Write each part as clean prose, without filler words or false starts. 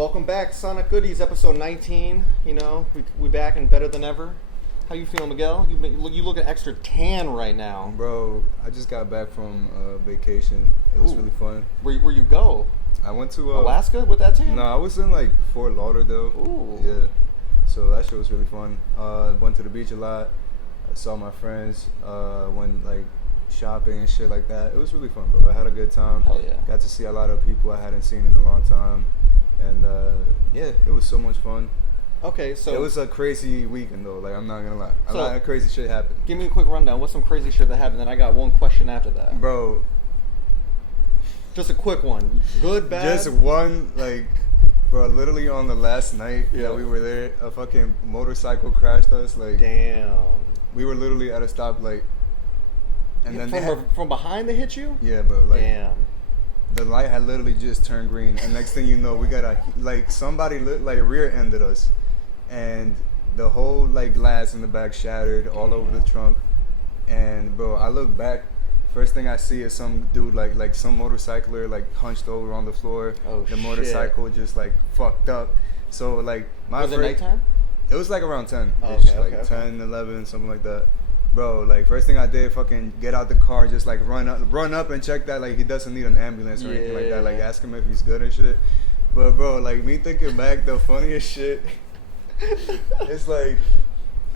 Welcome back, Sonic Goodies, episode 19. You know, we back and better than ever. How you feeling, Miguel? You looking extra tan right now. Bro, I just got back from vacation. It was really fun. Where you go? I went to Alaska with that tan? No, I was in like Fort Lauderdale. Ooh. Yeah. So that shit was really fun. Went to the beach a lot. I saw my friends. Went like shopping and shit like that. It was really fun, bro. I had a good time. Hell yeah. Got to see a lot of people I hadn't seen in a long time. And yeah, it was so much fun. Okay, so it was a crazy weekend though. Like I'm not gonna lie, a lot of crazy shit happened. Give me a quick rundown. What's some crazy shit that happened? Then I got one question after that. Bro, just a quick one. Good, bad. Just one, like, bro. Literally on the last night that we were there, a fucking motorcycle crashed us. Like, damn. We were literally at a stoplight, and then from behind they hit you. Yeah, bro. Like, damn. The light had literally just turned green, and next thing you know, we got somebody rear-ended us, and the whole like glass in the back shattered all over the trunk. And bro, I look back, first thing I see is some dude like some motorcycler like hunched over on the floor. Oh, the motorcycle just like fucked up. So like was it nighttime? It was like around 10. Oh, okay, 10, 11, something like that. Bro, like first thing I did, fucking get out the car, just like run up and check that like he doesn't need an ambulance or anything like that. Like ask him if he's good and shit. But bro, like me thinking back, the funniest shit. It's like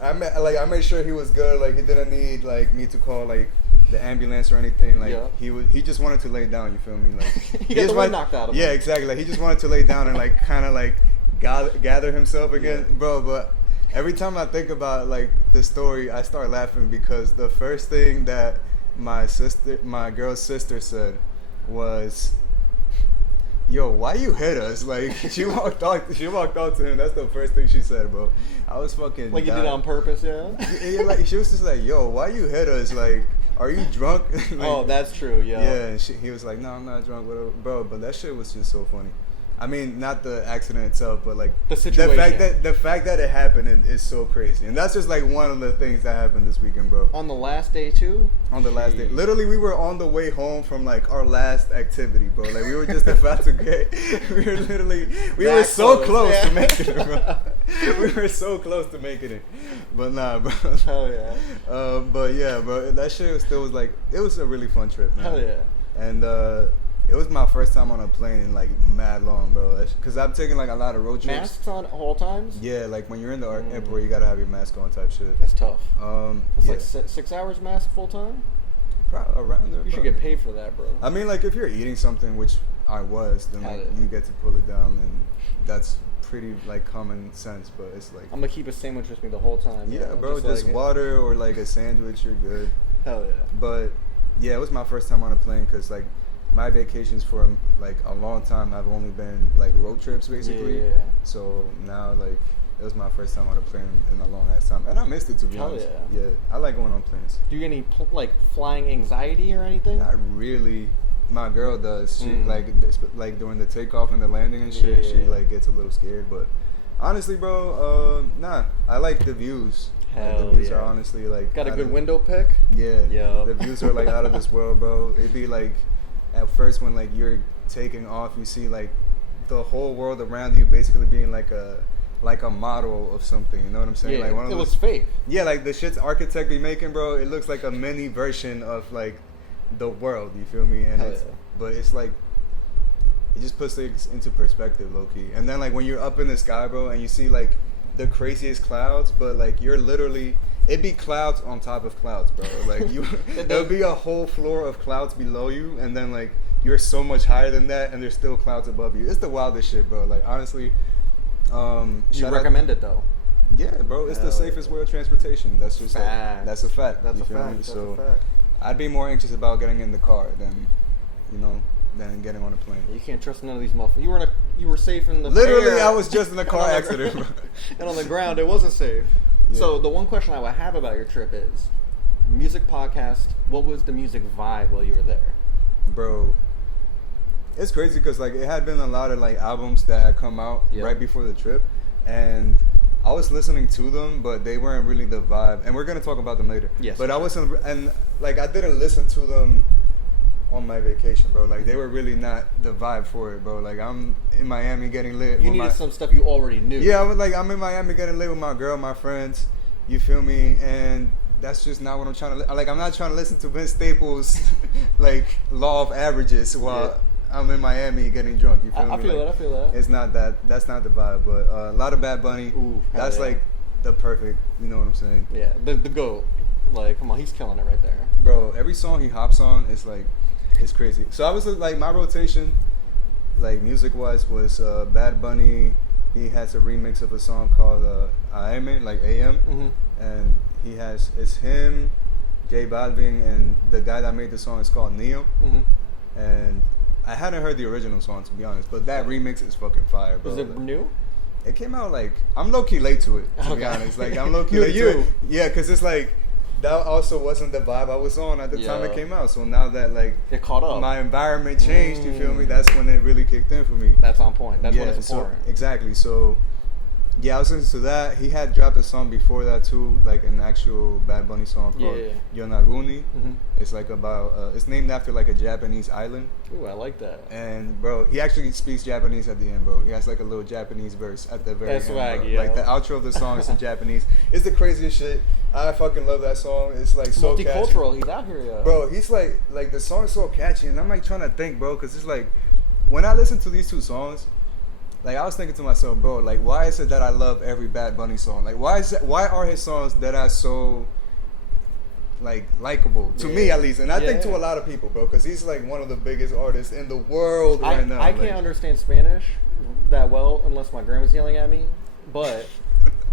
I made sure he was good. Like he didn't need like me to call like the ambulance or anything. Like he just wanted to lay down. You feel me? Like he got the wind knocked out of him. Yeah, exactly. Like he just wanted to lay down and like kind of like gather himself again, bro. But every time I think about like the story, I start laughing because the first thing that my girl's sister said was, "Yo, why you hit us?" Like she walked out to him. That's the first thing she said, bro. I was fucking like you did it on purpose, yeah. Like she was just like, "Yo, why you hit us? Like, are you drunk?" Like, oh, that's true, yeah. Yeah, and he was like, "No, I'm not drunk, whatever." Bro, but that shit was just so funny. I mean, not the accident itself, but like the situation. The fact that it happened is so crazy, and that's just like one of the things that happened this weekend, bro. On the last day too. On the last day, literally, we were on the way home from like our last activity, bro. Like we were just about to get. We were so close to making it, bro. We were so close to making it, but nah, bro. Hell yeah. But yeah, bro, that shit still was like it was a really fun trip, man. Hell yeah. And it was my first time on a plane in like mad long, bro. Because I'm taking like a lot of road trips. Masks on all times? Yeah, like when you're in the airport, you gotta have your mask on type shit. That's tough. It's like 6 hours mask full time? Probably around there. You should get paid for that, bro. I mean, like if you're eating something, which I was, then like, you get to pull it down, and that's pretty like common sense. But it's like I'm gonna keep a sandwich with me the whole time. Yeah, bro. Just like water or like a sandwich, you're good. Hell yeah. But yeah, it was my first time on a plane because like. My vacations for like a long time have only been like road trips basically. Yeah. So now like it was my first time on a plane in a long ass time, and I missed it to be honest. Yeah. Yeah, I like going on planes. Do you get any like flying anxiety or anything? Not really. My girl does. She like during the takeoff and the landing and shit. Yeah. She like gets a little scared, but honestly, bro, nah. I like the views. Hell the views are honestly like got a good window pick. Yeah. Yeah. The views are like out of this world, bro. It'd be like. At first, when like you're taking off, you see like the whole world around you basically being like a model of something. You know what I'm saying? Yeah, like one of it those, looks fake. Yeah, like the shit's architect be making, bro. It looks like a mini version of like the world. You feel me? And but it's like it just puts things into perspective, low key. And then like when you're up in the sky, bro, and you see like the craziest clouds, but like you're literally. It'd be clouds on top of clouds, bro. Like there'll be a whole floor of clouds below you, and then like you're so much higher than that, and there's still clouds above you. It's the wildest shit, bro. Like honestly, you recommend it though? Yeah, bro. It's the safest way of transportation. That's just like, that's a fact. That's a fact. That's a fact. I'd be more anxious about getting in the car than getting on a plane. You can't trust none of these motherfuckers. You were safe in the literally. air. I was just in a car accident, bro. And on the ground, it wasn't safe. Yeah. So the one question I would have about your trip is, music podcast, what was the music vibe while you were there? Bro, it's crazy because like it had been a lot of like albums that had come out right before the trip, and I was listening to them, but they weren't really the vibe, and we're gonna talk about them later. Yes. But I wasn't, and like I didn't listen to them on my vacation, bro. Like they were really not the vibe for it, bro. Like I'm in Miami getting lit. You needed some stuff you already knew. Yeah, I'm in Miami getting lit with my girl, my friends. You feel me? And that's just not what I'm trying to. Like I'm not trying to listen to Vince Staples, like Law of Averages while I'm in Miami getting drunk. You feel me? I feel that. It's not that. That's not the vibe. But a lot of Bad Bunny. Ooh, that's like the perfect. You know what I'm saying? Yeah, the GOAT. Like, come on, he's killing it right there, bro. Every song he hops on, it's like, it's crazy. So I was like, my rotation, like music wise, was Bad Bunny. He has a remix of a song called AM, like AM, and it's him, J Balvin, and the guy that made the song is called Neo. And I hadn't heard the original song, to be honest, but that remix is fucking fire, bro. Is it new? It came out like, I'm low key late to it, to be honest. Like I'm low key late to it. Yeah, because it's like, that also wasn't the vibe I was on at the time it came out. So now that like it caught up, my environment changed. You feel me? That's when it really kicked in for me. That's on point. That's when it's important. Exactly. So yeah, I was listening to that. He had dropped a song before that too, like an actual Bad Bunny song called Yonaguni. It's like about it's named after like a Japanese island. Ooh, I like that. And bro, he actually speaks Japanese at the end, bro. He has like a little Japanese verse at the very end. Swag, yeah. Like the outro of the song is in Japanese. It's the craziest shit. I fucking love that song. It's like so multicultural. Catchy. He's out here, yeah. Bro, he's like the song is so catchy, and I'm like trying to think, bro, because it's like when I listen to these two songs, like I was thinking to myself, bro, like why is it that I love every Bad Bunny song? Like why are his songs that are so like likable to me at least, and I think to a lot of people, bro, because he's like one of the biggest artists in the world right now. I can't understand Spanish that well unless my grandma's yelling at me, but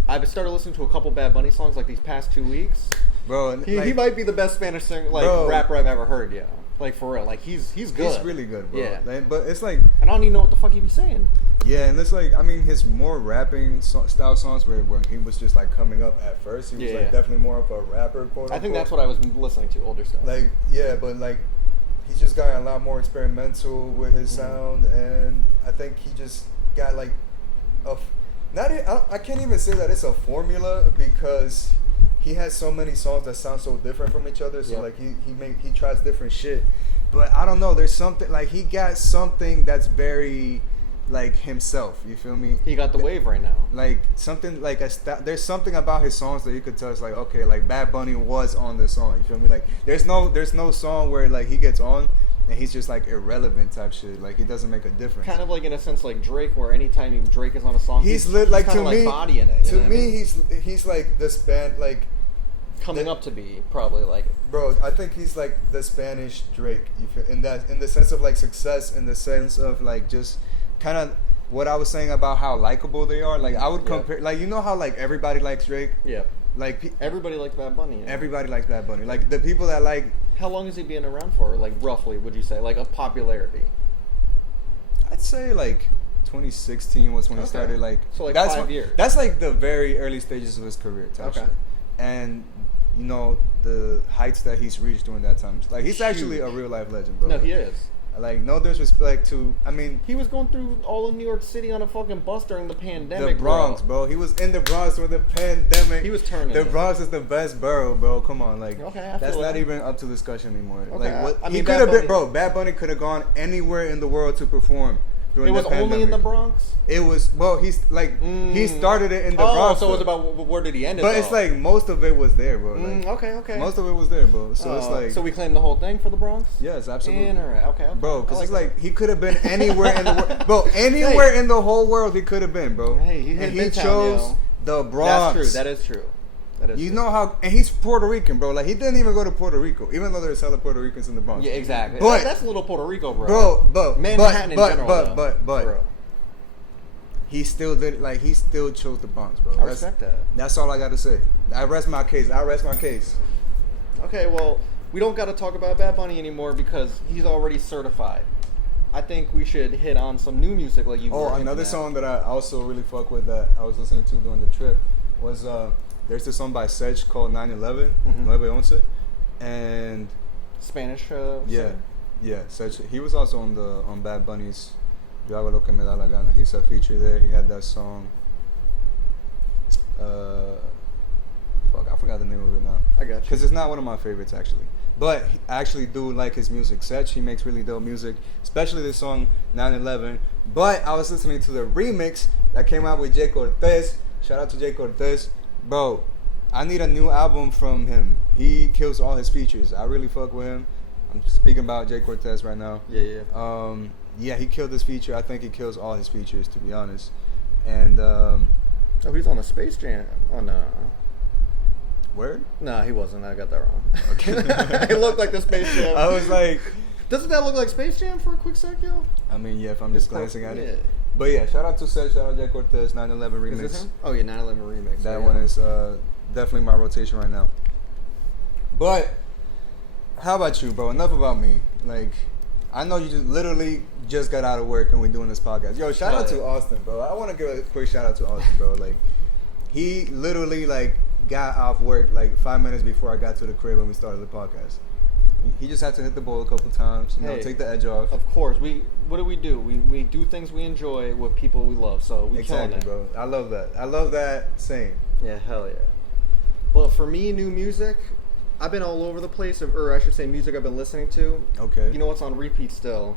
I've started listening to a couple Bad Bunny songs like these past 2 weeks. Bro, he might be the best Spanish singer, rapper I've ever heard. Yeah, like for real. Like he's good. He's really good, bro. Yeah, like, but it's like I don't even know what the fuck he be saying. Yeah, and it's like I mean his more rapping style songs where he was just like coming up at first. He was like definitely more of a rapper, quote unquote. I think that's what I was listening to, older stuff. Like but like he's just gotten a lot more experimental with his sound, and I think he just got like I can't even say that it's a formula because he has so many songs that sound so different from each other. So like he tries different shit, but I don't know. There's something like he got something that's very like himself. You feel me? He got the wave right now. Like something like there's something about his songs that you could tell. It's like okay, like Bad Bunny was on this song. You feel me? Like there's no song where like he gets on and he's just like irrelevant type shit. Like he doesn't make a difference. Kind of like in a sense like Drake, where anytime Drake is on a song, he's lit. Like to me, bodying it. To me, he's like the like coming up to be probably like. Bro, I think he's like the Spanish Drake. You feel in the sense of like success, in the sense of like just kind of what I was saying about how likable they are. Like I would compare, like you know how like everybody likes Drake. Yeah. Like everybody likes Bad Bunny. You know? Everybody likes Bad Bunny. Like the people that like. How long has he been around for? Like roughly, would you say, like of popularity? I'd say like 2016 was when he started. Like so, like that's 5 years. That's like the very early stages of his career. Type shit. And you know the heights that he's reached during that time. Like he's actually a real life legend, bro. No, he is. Like no disrespect to, I mean, he was going through all of New York City on a fucking bus during the pandemic. The Bronx, bro. He was in the Bronx with the pandemic. He was turning. The Bronx is the best borough, bro. Come on, like that's not even up to discussion anymore. Okay. Like what I mean, he could have been, bro. Bad Bunny could have gone anywhere in the world to perform. It was only in the Bronx? It was, well, he started it in the Bronx. So it was about where did he end it? But it's like most of it was there, bro. Like, okay. Most of it was there, bro. So it's like. So we claim the whole thing for the Bronx? Yes, absolutely. Okay. Bro, because it's like he could have been anywhere in the world. Bro, anywhere in the whole world he could have been, bro. Hey, he chose the Bronx. That is true. You know how, and he's Puerto Rican, bro. Like he didn't even go to Puerto Rico, even though there's hella Puerto Ricans in the Bronx. Yeah, exactly. But that's a little Puerto Rico, bro. Manhattan in general, but he still did, like he still chose the Bronx, bro. I respect that. That's all I got to say. I rest my case. Okay, well, we don't got to talk about Bad Bunny anymore because he's already certified. I think we should hit on some new music, like you. Another song that I also really fuck with that I was listening to during the trip was there's this song by Sedge called 9/11, 9/11, and Spanish. Yeah, Sedge. He was also on Bad Bunny's Yo hago lo que me da la gana. He's a feature there. He had that song. fuck? I forgot the name of it now. I got you. Because it's not one of my favorites, actually. But I actually do like his music. He makes really dope music, especially this song 9/11. But I was listening to the remix that came out with Jay Cortez. Shout out to Jay Cortez. Bro, I need a new album from him. He kills all his features. I really fuck with him. I'm speaking about Jay Cortez right now. Yeah. Yeah, he killed his feature. I think he kills all his features, to be honest. And oh, he's on a Space Jam. Oh no. Word? No, he wasn't. I got that wrong. Okay. It looked like the Space Jam. I was like, doesn't that look like Space Jam for a quick sec, yo? I mean, yeah, if I'm just glancing at it. Yeah. But yeah, shout out to Seth, shout out Jay Cortez, 9/11 remix. Is this him? Oh yeah, 9/11 remix. That one is definitely my rotation right now. But how about you, bro? Enough about me. Like, I know you just literally just got out of work and we're doing this podcast. Yo, shout out to Austin, bro. I want to give a quick shout out to Austin, bro. Like, he literally like got off work like 5 minutes before I got to the crib and we started the podcast. He just had to hit the ball a couple times, you know, take the edge off. Of course, what do? We do things we enjoy with people we love. So we exactly, bro. I love that. I love that saying. Yeah, hell yeah. But for me, new music, I've been all over the place, or I should say, music I've been listening to. Okay. You know what's on repeat still?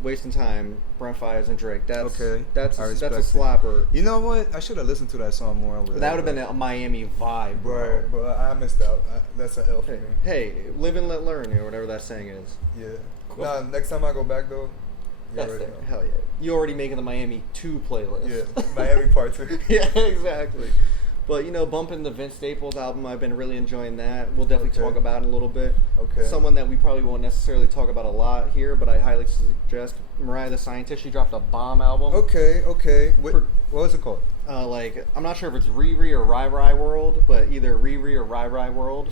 Wasting Time, Brent Fires and Drake. That's a slapper. You know what? I should have listened to that song more. That would have been a Miami vibe, bro. Right, but I missed out. That's an L for me. Hey, live and let learn, or whatever that saying is. Yeah. Cool. Nah, next time I go back though, that's it. Hell yeah. You already making the Miami 2 playlist. Yeah, Miami Part 2. Yeah, exactly. But, you know, bumping the Vince Staples album, I've been really enjoying that. We'll definitely talk about it in a little bit. Okay. Someone that we probably won't necessarily talk about a lot here, but I highly suggest Mariah the Scientist. She dropped a bomb album. Okay. What was it called? I'm not sure if it's Riri or Rai Rai World, but either Riri or Rai Rai World.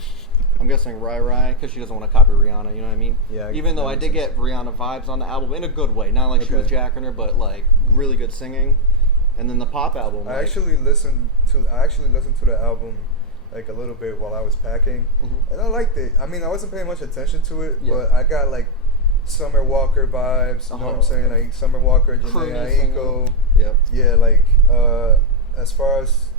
I'm guessing Rai Rai, because she doesn't want to copy Rihanna, you know what I mean? Yeah. Even though I did get Rihanna vibes on the album, in a good way. Not like she was jacking her, but, like, really good singing. And then the pop album. I actually listened to the album like a little bit while I was packing, and I liked it. I mean, I wasn't paying much attention to it, but I got like Summer Walker vibes. You know what I'm saying? Like Summer Walker, Janae Aiko. Yep. Yeah, like as far as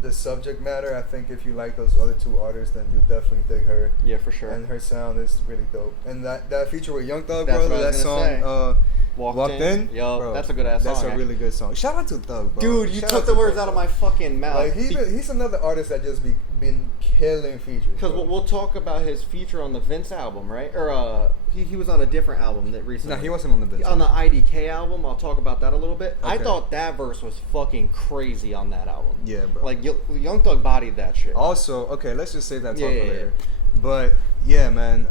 the subject matter, I think if you like those other two artists, then you'll definitely dig her. Yeah, for sure. And her sound is really dope. And that feature with Young Thug, bro, that song. Walked in? Yo, bro, that's a good ass song. That's a really good song. Shout out to Thug, bro. Dude, you took the words out of my fucking mouth. Like, he's another artist that just been killing features. Because we'll talk about his feature on the Vince album, right? Or he was on a different album that recently. No, he wasn't on the Vince. On the IDK album, I'll talk about that a little bit. Okay. I thought that verse was fucking crazy on that album. Yeah, bro. Like, Young Thug bodied that shit. Also, okay, let's just save that talk for later. But yeah, man.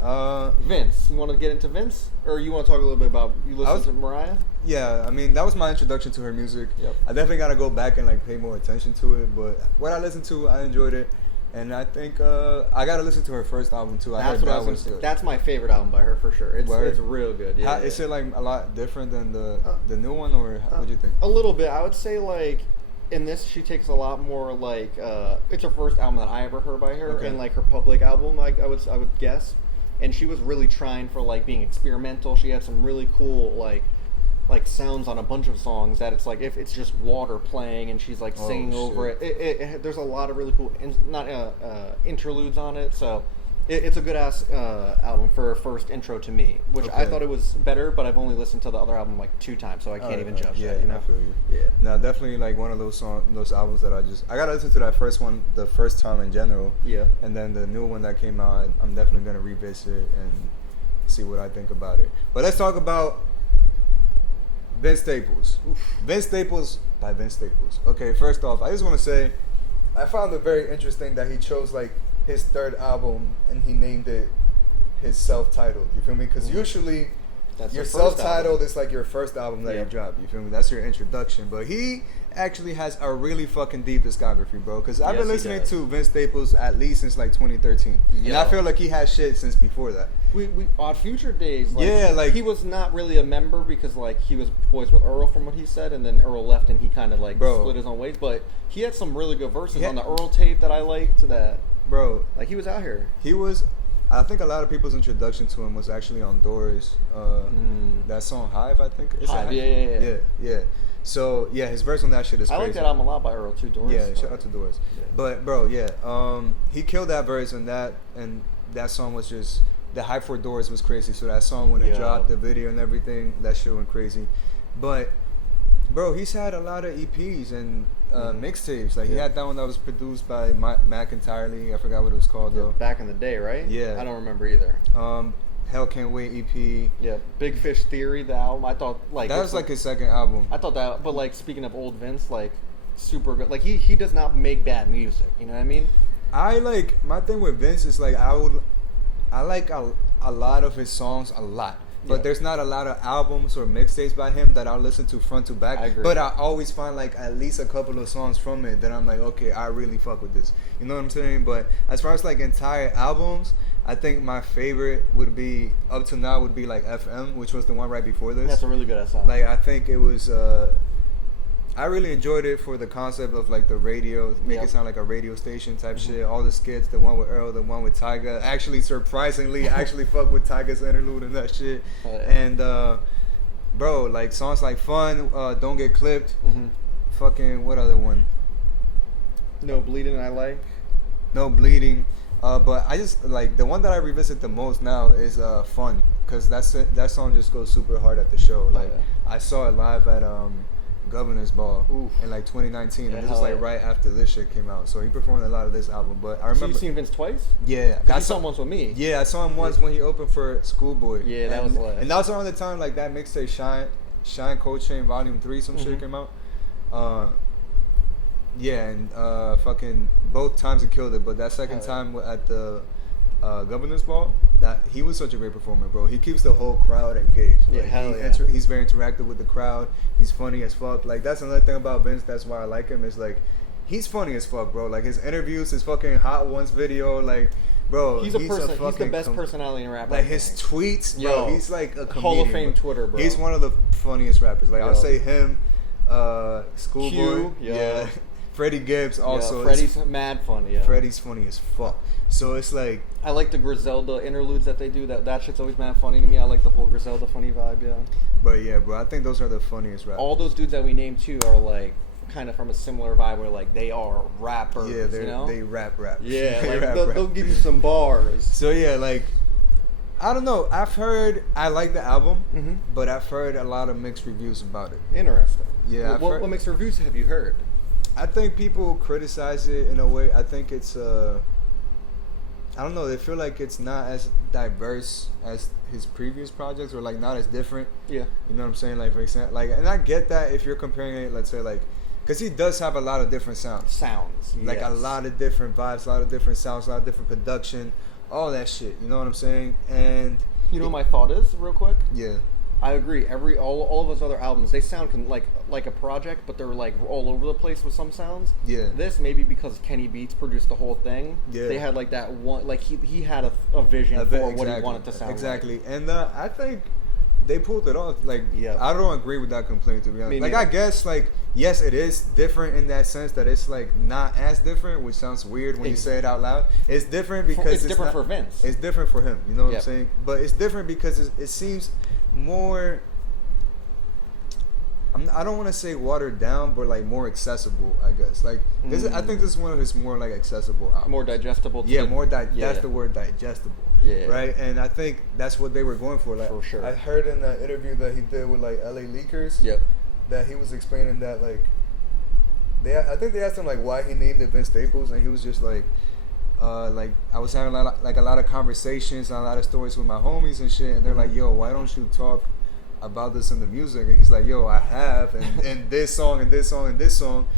Vince, you want to get into Vince, or you want to talk a little bit about you listen to Mariah? Yeah, I mean that was my introduction to her music. Yep. I definitely gotta go back and like pay more attention to it. But what I listened to, I enjoyed it, and I think I gotta listen to her first album too. That's what I was gonna say. That's my favorite album by her for sure. It's real good. Yeah. Is it like a lot different than the new one, or what do you think? A little bit. I would say like. In this, she takes a lot more like it's her first album that I ever heard by her, and like her public album, like I would guess. And she was really trying for like being experimental. She had some really cool like sounds on a bunch of songs that it's like if it's just water playing and she's like singing over it. There's a lot of really cool interludes on it, so. It's a good ass album for a first intro to me, which I thought it was better, but I've only listened to the other album like 2 times, so I can't even judge that. You know? I feel you. Yeah. No, definitely like one of those albums that I gotta listen to that first one the first time in general. Yeah. And then the new one that came out, I'm definitely gonna revisit and see what I think about it. But let's talk about Vince Staples. Oof. Vince Staples by Vince Staples. Okay, first off, I just want to say I found it very interesting that he chose like his third album and he named it his self-titled. You feel me? Because usually your self-titled is like your first album that you drop. You feel me? That's your introduction. But he actually has a really fucking deep discography, bro. Because I've been listening to Vince Staples at least since like 2013, and I feel like he has shit since before that. We on Future Days, like he was not really a member because like he was boys with Earl from what he said, and then Earl left and he kind of like split his own ways. But he had some really good verses on the Earl tape that I liked. Bro, like he was out here. He was. I think a lot of people's introduction to him was actually on Doris. That song Hive, I think. Hive, yeah. So yeah, his verse on that shit is crazy. I like that album a lot by Earl too. Doors. Yeah, shout out to Doors. Yeah. But bro, he killed that verse, and that song was just the hype for Doors was crazy. So that song when it dropped, the video and everything, that shit went crazy. But bro, he's had a lot of EPs and mixtapes. Like he had that one that was produced by Mac entirely. I forgot what it was called though. Back in the day, right? Yeah. I don't remember either. Hell Can't Wait EP. Yeah, Big Fish Theory, the album. I thought like that was like his second album. I thought that, but like speaking of old Vince, like super good. Like he does not make bad music. You know what I mean? I like my thing with Vince is like I like a lot of his songs a lot. But there's not a lot of albums or mixtapes by him that I'll listen to front to back. I agree. But I always find like at least a couple of songs from it that I'm like, okay, I really fuck with this. You know what I'm saying? But as far as like entire albums, I think my favorite would be up to now would be like FM, which was the one right before this. That's a really good song. Like I think it was I really enjoyed it for the concept of like the radio, make it sound like a radio station type shit. All the skits, the one with Earl, the one with Tyga. Actually, surprisingly, fuck with Tyga's interlude and that shit. And bro, like songs like Fun, Don't Get Clipped, fucking what other one? No Bleeding I like. No Bleeding. But I just like the one that I revisit the most now is Fun, because that song just goes super hard at the show. Like I saw it live at Governor's Ball in like 2019, and this was like right after this shit came out. So he performed a lot of this album. But I remember. So you seen Vince twice? Yeah, I saw him once with me. Yeah, I saw him once when he opened for Schoolboy. Yeah, that was lit. And that was around the time like that mixtape Shine Cold Chain Volume 3 some shit came out. Yeah, and fucking both times he killed it, but that second time at the Governor's Ball, that he was such a great performer, bro. He keeps the whole crowd engaged. Like, he's very interactive with the crowd. He's funny as fuck. Like that's another thing about Vince. That's why I like him. Is like he's funny as fuck, bro. Like his interviews, his fucking Hot Ones video, like. Bro, he's the best personality in rap. Like his tweets, bro. He's like a comedian, Hall of Fame Twitter, bro. He's one of the funniest rappers. Like I'll say him, Schoolboy, Freddie Gibbs also. Freddie's mad funny. Yeah. Freddie's funny as fuck. So it's like I like the Griselda interludes that they do. That shit's always mad funny to me. I like the whole Griselda funny vibe. Yeah. But yeah, bro, I think those are the funniest rappers. All those dudes that we named too are like kind of from a similar vibe where like they are rappers. Yeah, they rap. Yeah, like they'll give you some bars. So yeah, like I don't know. I like the album, but I've heard a lot of mixed reviews about it. Interesting. Yeah. What mixed reviews have you heard? I think people criticize it in a way. I think it's I don't know. They feel like it's not as diverse as his previous projects, or like not as different. Yeah. You know what I'm saying? Like for example, like, and I get that if you're comparing it, let's say like, because he does have a lot of different sounds. Like a lot of different vibes, a lot of different sounds, a lot of different production, all that shit. You know what I'm saying? And you know what my thought is, real quick? Yeah. I agree. All of his other albums, they sound like a project, but they're like all over the place with some sounds. Yeah. This maybe because Kenny Beats produced the whole thing. Yeah. They had like that one, like he had a vision for what he wanted to sound. Exactly. Like. And I think they pulled it off. Like, I don't agree with that complaint, to be honest. Like, I guess, like, yes, it is different in that sense that it's like not as different, which sounds weird when you say it out loud. It's different because it's different for Vince. It's different for him. You know what I'm saying? But it's different because it seems more. I don't want to say watered down, but like more accessible, I guess. Like this I think this is one of his more like accessible albums. More digestible. That's the word, digestible. Yeah. Right, and I think that's what they were going for. Like, for sure. I heard in the interview that he did with like LA Leakers. Yep. That he was explaining that like I think they asked him like why he named it Vince Staples, and he was just like I was having a lot of conversations and a lot of stories with my homies and shit, and they're like, yo, why don't you talk about this in the music? And he's like, yo, I have, and this song and this song and this song.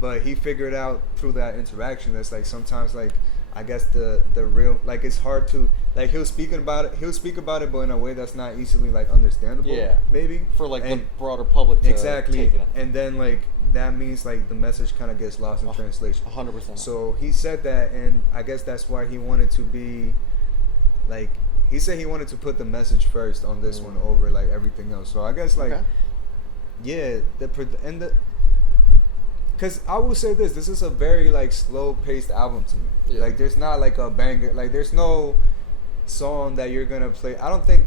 But he figured out through that interaction that's like sometimes like I guess the real, like it's hard to, like he'll speak about it but in a way that's not easily like understandable. Yeah, maybe for like the broader public to exactly take it. And then like that means like the message kind of gets lost in translation. 100%. So he said that, and I guess that's why he wanted to be like, he said he wanted to put the message first on this one over like everything else. So I guess like because I will say this is a very like slow paced album to me. Like there's not like a banger, like there's no song that you're gonna play. I don't think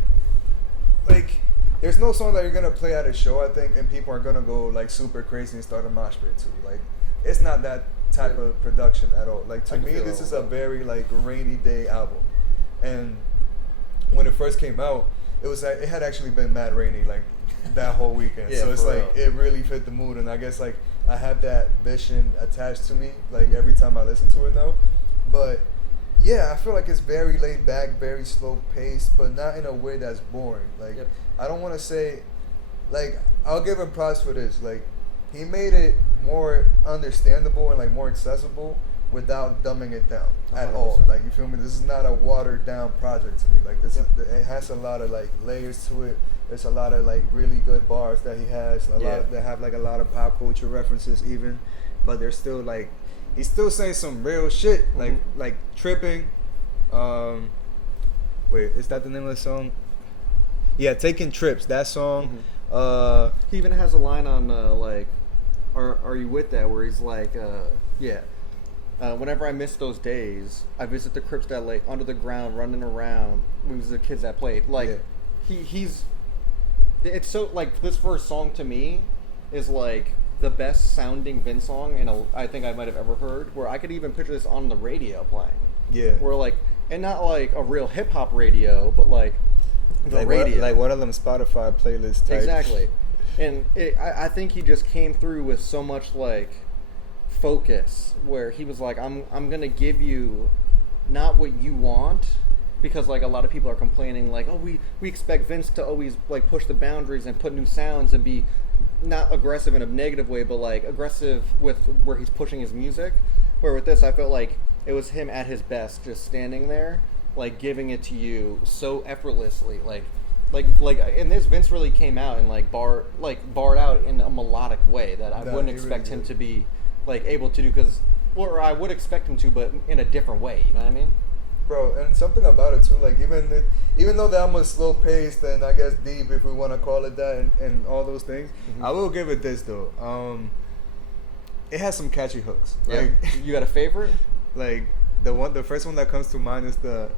like there's no song that you're gonna play at a show, I think, and people are gonna go like super crazy and start a mosh pit too. Like, it's not that type of production at all. Like, to me, this is a very like rainy day album. And when it first came out, it was like, it had actually been mad rainy like that whole weekend. So it's like it really fit the mood, and I guess like I have that vision attached to me like every time I listen to it now. But yeah, I feel like it's very laid back, very slow paced, but not in a way that's boring. Like, I don't want to say, like, I'll give him props for this. Like, he made it more understandable and like more accessible without dumbing it down at 100%. All. Like, you feel me? This is not a watered down project to me. Like, this, it has a lot of like layers to it. There's a lot of like really good bars that he has. A lot that have like a lot of pop culture references even, but they're still like, he's still saying some real shit, like Tripping. Wait, is that the name of the song? Yeah, Taking Trips, that song. He even has a line on like, are you with that? Where he's like, whenever I miss those days, I visit the crypts that lay under the ground, running around. We was the kids that played. Like, he's. It's so like this first song to me is like the best sounding Vince song I think I might have ever heard, where I could even picture this on the radio playing. Yeah. Where like, and not like a real hip hop radio, but like the like radio. Like one of them Spotify playlist type. Exactly. And I think he just came through with so much like focus, where he was like, I'm gonna give you not what you want, because like a lot of people are complaining like, oh, we expect Vince to always like push the boundaries and put new sounds and be not aggressive in a negative way, but like aggressive with where he's pushing his music. Where with this, I felt like it was him at his best, just standing there, like giving it to you so effortlessly. Like in this, Vince really came out and like barred out in a melodic way that I wouldn't expect him to be like able to do, or I would expect him to, but in a different way. You know what I mean? Bro, and something about it too, like even though the album is slow paced and I guess deep, if we want to call it that, and all those things, I will give it this though. It has some catchy hooks. Like, you got a favorite? Like the first one that comes to mind is the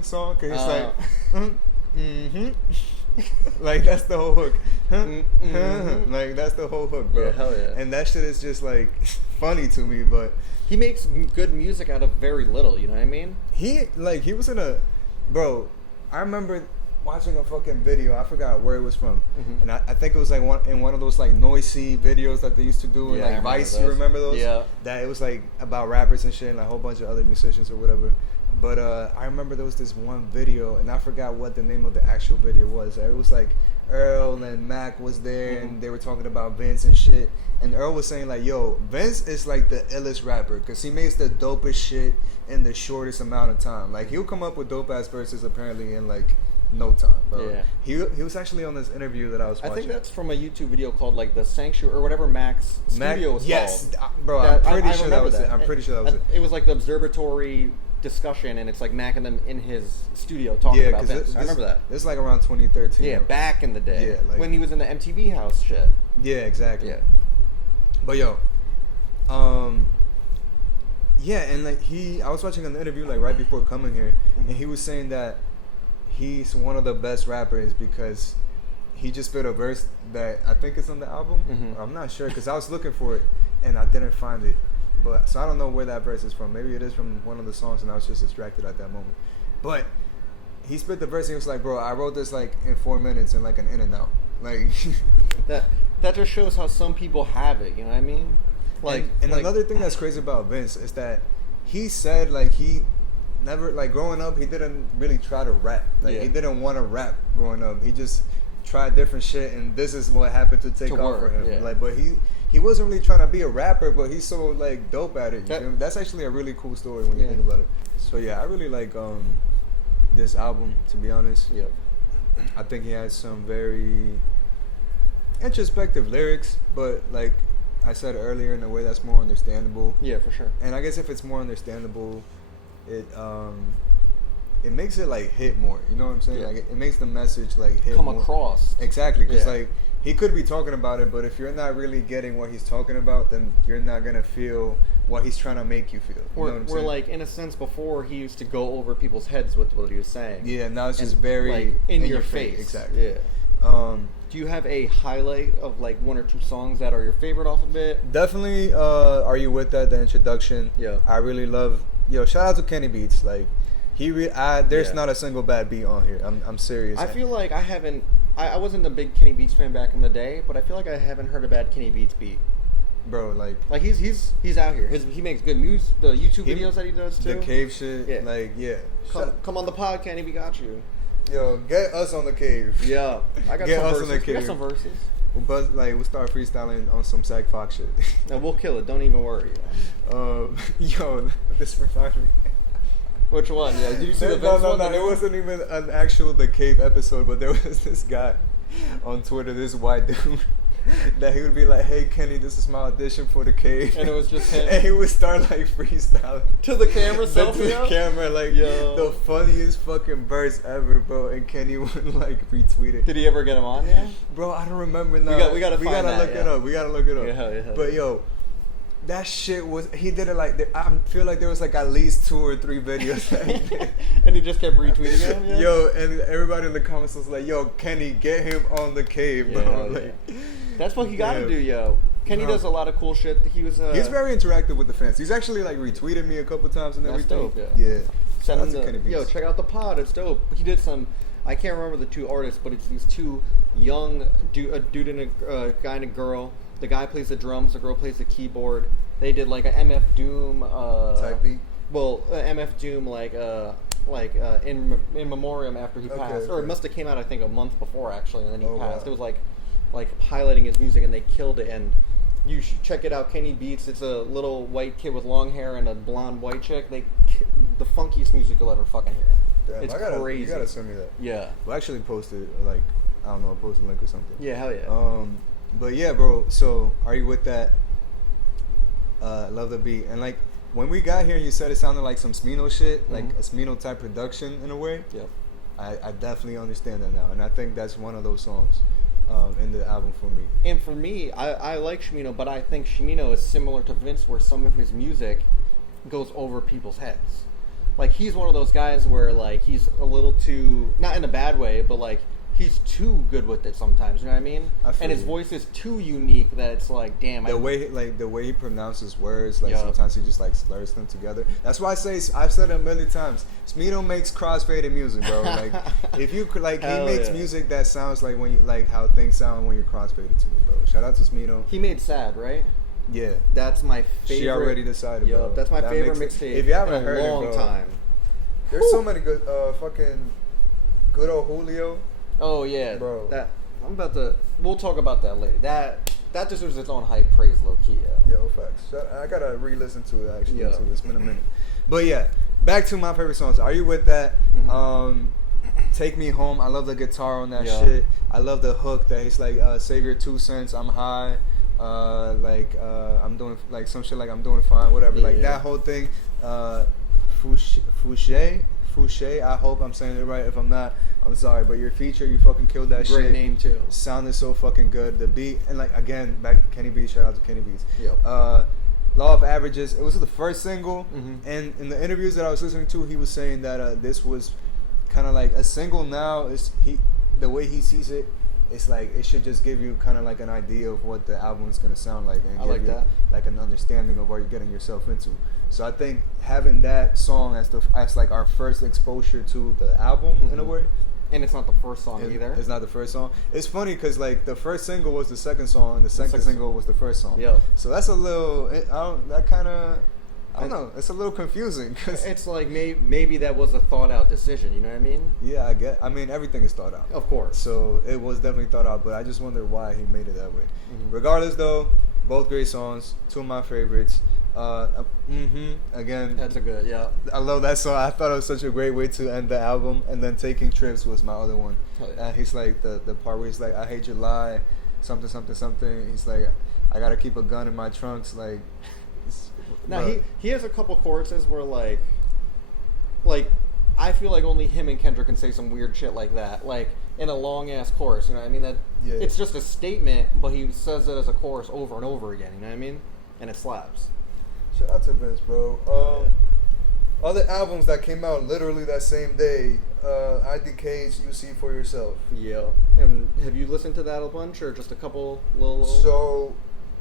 song, cause it's like that's the whole hook. Like that's the whole hook, bro. Yeah, hell yeah. And that shit is just like funny to me, but he makes good music out of very little, you know what I mean? He was in a, bro, I remember watching a fucking video, I forgot where it was from, and I think it was like one of those like noisy videos that they used to do in like Vice, you remember those? Yeah. That it was like about rappers and shit and like a whole bunch of other musicians or whatever. But I remember there was this one video, and I forgot what the name of the actual video was. It was like Earl and Mac was there, and they were talking about Vince and shit. And Earl was saying like, yo, Vince is like the illest rapper, because he makes the dopest shit in the shortest amount of time. Like, he'll come up with dope-ass verses apparently in like no time, bro. Yeah. He was actually on this interview that I was watching. I think that's from a YouTube video called like The Sanctuary, or whatever Mac's studio was called. Yes, bro, I'm pretty sure that was it. I'm pretty sure that was it. It was like the Observatory discussion, and it's like Mac and them in his studio talking about this. I remember that. It's like around 2013. Yeah, back in the day. Yeah, like, when he was in the MTV house shit. Yeah, exactly. Yeah. But yo, yeah, and like I was watching an interview like right before coming here, and he was saying that he's one of the best rappers because he just spit a verse that I think is on the album. I'm not sure, because I was looking for it and I didn't find it. But so I don't know where that verse is from. Maybe it is from one of the songs and I was just distracted at that moment. But he spit the verse and he was like, bro, I wrote this like in 4 minutes in like an in and out. Like that just shows how some people have it, you know what I mean? Like, and another thing that's crazy about Vince is that he said like he never, like growing up, he didn't really try to rap. Like he didn't want to rap growing up. He just tried different shit, and this is what happened to take off for him. Yeah. Like, but he wasn't really trying to be a rapper, but he's so like dope at it. That's actually a really cool story when you think about it. So yeah, I really like this album, to be honest. Yep. I think he has some very introspective lyrics, but like I said earlier, in a way that's more understandable. Yeah, for sure. And I guess if it's more understandable, it makes it like hit more. You know what I'm saying? Yeah. Like it makes the message like hit come more. Across. Exactly, because like he could be talking about it, but if you're not really getting what he's talking about, then you're not gonna feel what he's trying to make you feel. You know what I'm saying? Like, in a sense, before he used to go over people's heads with what he was saying. Yeah, now it's just very like in your face. Exactly. Yeah. Do you have a highlight of like one or two songs that are your favorite off of it? Definitely. Are You With That? The introduction. Yeah. I really love. Yo, shout out to Kenny Beats. Like there's not a single bad beat on here. I'm serious. I feel like I haven't. I wasn't a big Kenny Beats fan back in the day, but I feel like I haven't heard a bad Kenny Beats beat. Bro, like he's out here. He makes good music. The YouTube videos that he does too. The cave shit. Yeah. Like Come on the pod, Kenny. We got you. Yo, get us on the cave. Yeah, I got get some us verses. on the cave. We got some verses. We'll start freestyling on some Sack Fox shit. No, we'll kill it. Don't even worry. Yo, this reminded me. Which one? Yeah, did you see the Vince one? No. It wasn't even an actual The Cave episode, but there was this guy on Twitter, this white dude, that he would be like, "Hey Kenny, this is my audition for The Cave," and it was just him. And he would start like freestyling to the camera, to the camera, like the funniest fucking verse ever, bro. And Kenny would like retweet it. Did he ever get him on? Yeah, bro, I don't remember now. We gotta look it up. We gotta look it up. Yeah. But yo, that shit was, he did it like, I feel like there was like at least 2 or 3 videos that he did. And he just kept retweeting them? Yeah? Yo, and everybody in the comments was like, yo, Kenny, get him on The Cave, bro. Like, that's what he gotta do, yo. Kenny does a lot of cool shit. He's very interactive with the fans. He's actually like retweeted me a couple times and everything. That's dope, yeah. Send him yo, check out the pod. It's dope. He did some, I can't remember the 2 artists, but it's these 2 young, a dude and a guy and a girl. The guy plays the drums, the girl plays the keyboard. They did like a MF Doom type beat. Well, MF Doom in memoriam after he passed, or it must have came out I think a month before actually, and then he passed. Wow. It was like highlighting his music, and they killed it. And you should check it out. Kenny Beats. It's a little white kid with long hair and a blonde white chick. The funkiest music you'll ever fucking hear. Damn, it's crazy. You gotta send me that. Yeah. We'll actually post it, like, I don't know, post a link or something. Yeah, hell yeah. But yeah, bro, so Are You With That? Love the beat. And like, when we got here, you said it sounded like some Smino shit, like a Smino type production in a way. Yep. I definitely understand that now, and I think that's one of those songs in the album for me. And for me, I like Smino, but I think Smino is similar to Vince, where some of his music goes over people's heads. Like, he's one of those guys where, like, he's a little too, not in a bad way, but like, he's too good with it sometimes, you know what I mean? And his voice is too unique that it's like, damn. The way he pronounces words, like sometimes he just like slurs them together. That's why I've said it a million times. Smino makes crossfaded music, bro. Like, if you could, like, he makes music that sounds like when you, like how things sound when you're crossfaded to me, bro. Shout out to Smino. He made Sad, right? Yeah. That's my favorite. She Already Decided, bro. That's my favorite mixtape. If you haven't heard in a long time. There's so many good, fucking good old Julio. Oh yeah, bro. We'll talk about that later. That deserves its own hype praise, low key. Yo, facts. I gotta re-listen to it actually. Too. It's been a minute. But yeah, back to my favorite songs. Are You With That? Mm-hmm. Take Me Home. I love the guitar on that shit. I love the hook that he's like, save your 2 cents. I'm high. I'm doing like some shit like I'm doing fine. Whatever. That whole thing. Fouché. I hope I'm saying it right. If I'm not, I'm sorry, but your feature, you fucking killed that shit. Great name too. Sounded so fucking good. The beat, and like, again, back to Kenny Beats. Shout out to Kenny Beats. Yep. Law of Averages. It was the first single, and in the interviews that I was listening to, he was saying that this was kind of like a single. Now the way he sees it, it's like it should just give you kind of like an idea of what the album is gonna sound like, and give you like an understanding of what you're getting yourself into. So I think having that song as like our first exposure to the album in a way. And it's not the first song either. It's not the first song. It's funny because like the first single was the second song, and the second single was the first song. Yeah. So that's a little. I don't know. It's a little confusing. Cause it's like maybe that was a thought out decision. You know what I mean? Yeah, I mean, everything is thought out. Of course. So it was definitely thought out, but I just wonder why he made it that way. Regardless, though, both great songs. 2 of my favorites. Again, that's a good, I love that song. I thought it was such a great way to end the album. And then Taking Trips was my other one. And he's like the part where he's like, I hate July, something. He's like, I gotta keep a gun in my trunks. Like, now he has a couple choruses where like I feel like only him and Kendrick can say some weird shit like that, like in a long ass chorus. You know what I mean? That it's just a statement, but he says it as a chorus over and over again. You know what I mean? And it slaps. Shout out to Vince, bro. Other albums that came out literally that same day, IDK's You See For Yourself. Yeah. And have you listened to that a bunch or just a couple little... So,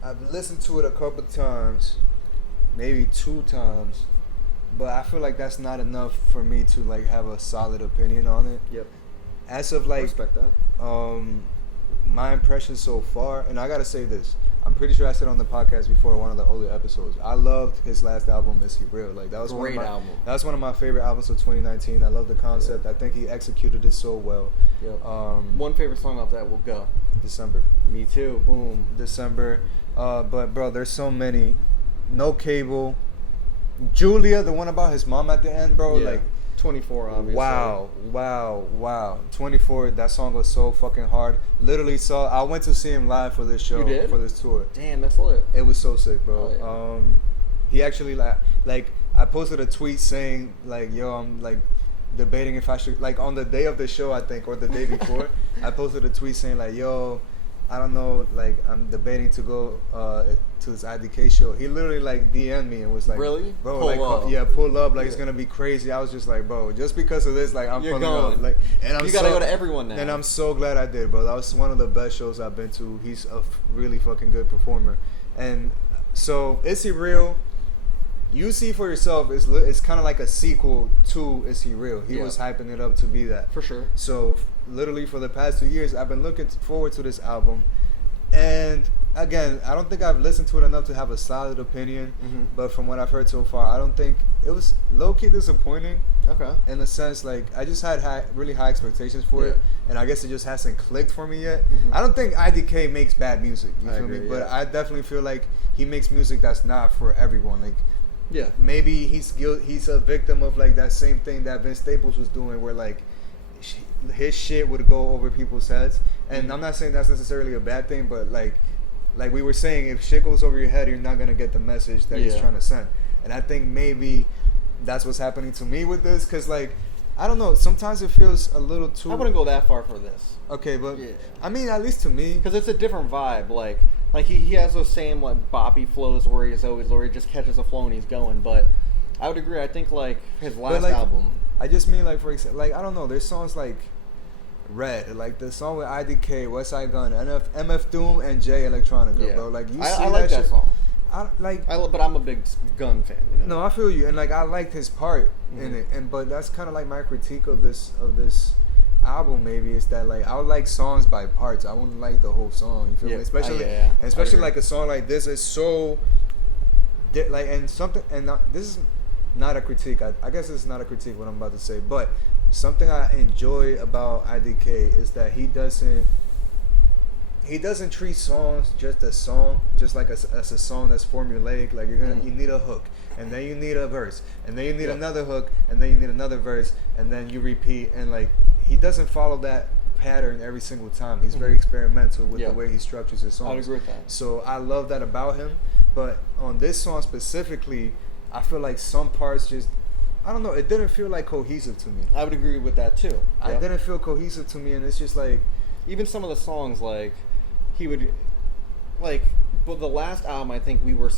I've listened to it a couple times, maybe 2 times, but I feel like that's not enough for me to like have a solid opinion on it. Yep. As of like... I respect that. My impression so far, and I gotta say this, I'm pretty sure I said on the podcast before, one of the older episodes, I loved his last album, Is He Real? Like that was Great album. That was one of my favorite albums of 2019. I love the concept. I think he executed it so well. Yep. One favorite song off that will go. December. Me too. Boom. December. But bro, there's so many. No Cable. Julia, the one about his mom at the end, bro. Yeah. Like 24, obviously. Wow. 24, that song was so fucking hard. Literally I went to see him live for this show. You did? For this tour. Damn, that's lit. It was so sick, bro. Oh, yeah. He actually like I posted a tweet saying like, yo, I'm like debating if I should, like on the day of the show, I think, or the day before, I posted a tweet saying like, yo, I don't know, like I'm debating to go to this IDK show. He literally like DM'd me and was like, really, bro, pull like up. Yeah, pull up, like it's gonna be crazy. I was just like, bro, just because of this, like I'm You're pulling going. up, like, and I'm you gotta go to everyone now. And I'm so glad I did, bro. That was one of the best shows I've been to. He's a really fucking good performer, and so Is He Real? You See For Yourself it's kind of like a sequel to Is He Real? He was hyping it up to be that. For sure. So literally for the past 2 years, I've been looking forward to this album. And again, I don't think I've listened to it enough to have a solid opinion. Mm-hmm. But from what I've heard so far, I don't think it was low-key disappointing. Okay. In a sense, like I just had really high expectations for it, and I guess it just hasn't clicked for me yet. Mm-hmm. I don't think IDK makes bad music. You I feel agree, me? But I definitely feel like he makes music that's not for everyone. Like, yeah, maybe he's a victim of like that same thing that Vince Staples was doing, where like his shit would go over people's heads. And I'm not saying that's necessarily a bad thing, but like we were saying, if shit goes over your head, you're not gonna get the message that he's trying to send. And I think maybe that's what's happening to me with this, because like I don't know, sometimes it feels a little too... I wouldn't go that far for this. Okay, but I mean, at least to me, because it's a different vibe. Like he has those same like boppy flows where he just catches a flow and he's going. But I would agree. I think like his last album. I just mean like, for example, like I don't know, there's songs like Red, like the song with IDK, West Side Gun, MF Doom, and Jay Electronica, bro. Like you see I like that song. But I'm a big Gun fan. You know? No, I feel you, and like I liked his part in it, but that's kind of like my critique of this album. Maybe is that like I would like songs by parts. I wouldn't like the whole song. You feel me? Especially like a song like this is so like this is not a critique. I guess it's not a critique what I'm about to say, but something I enjoy about IDK is that he doesn't treat songs just as song, just like as a song that's formulaic. Like you need a hook, and then you need a verse, and then you need another hook, and then you need another verse, and then you repeat. And like he doesn't follow that pattern every single time. He's very experimental with the way he structures his songs. I would agree with that. So I love that about him. But on this song specifically, I feel like some parts just, I don't know, it didn't feel like cohesive to me. I would agree with that too. I didn't feel cohesive to me, and it's just like, even some of the songs, like he would, like, but the last album, I think we were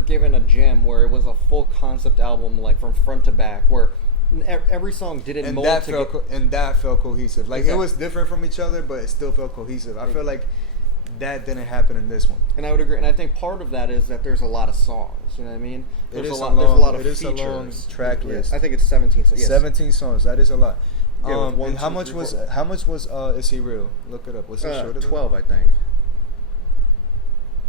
given a gem where it was a full concept album, like from front to back, where every song didn't mold together. And that felt cohesive. Like it was different from each other, but it still felt cohesive. I feel like that didn't happen in this one. And I would agree. And I think part of that is that there's a lot of songs. You know what I mean? There's a lot of features. It is a long track list. I think it's 17. So 17 songs. That is a lot. And how much was Is He Real? Look it up. Was it shorter? 12, I think.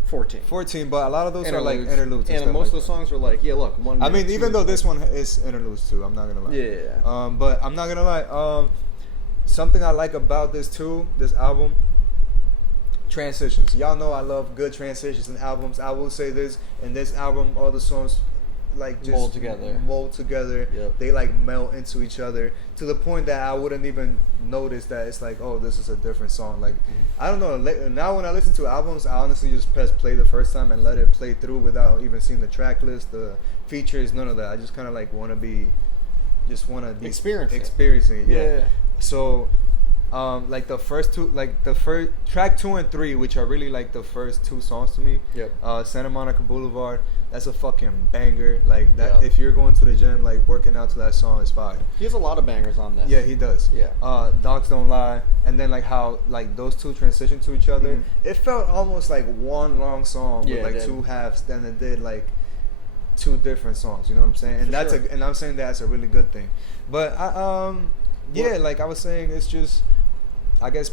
14, but a lot of those are like interludes. And most of the songs are like, look, 1 minute. I mean, even though this one is interludes too, I'm not gonna lie. Yeah. But I'm not gonna lie. Something I like about this album, transitions. Y'all know I love good transitions in albums. I will say this, in this album, all the songs like just mold together. Yep. They like melt into each other to the point that I wouldn't even notice that it's like, oh, this is a different song. Like I don't know, now when I listen to albums, I honestly just press play the first time and let it play through without even seeing the track list, the features, none of that. I just kind of like want to be experiencing it. Yeah. So Like the first two, like the first track 2 and 3, which are really like the first 2 songs to me. Yep. Santa Monica Boulevard, that's a fucking banger. Like that, Yep. if you're going to the gym, like working out to that song is fire. He has a lot of bangers on this. Yeah, he does. Yeah. Dogs Don't Lie, and then like how like those two transition to each other. Mhm. It felt almost like one long song Yeah, with like 2 halves. Then it did like 2 different songs. You know what I'm saying? And For that's sure. and I'm saying that's a really good thing. But yeah, like I was saying, it's just I guess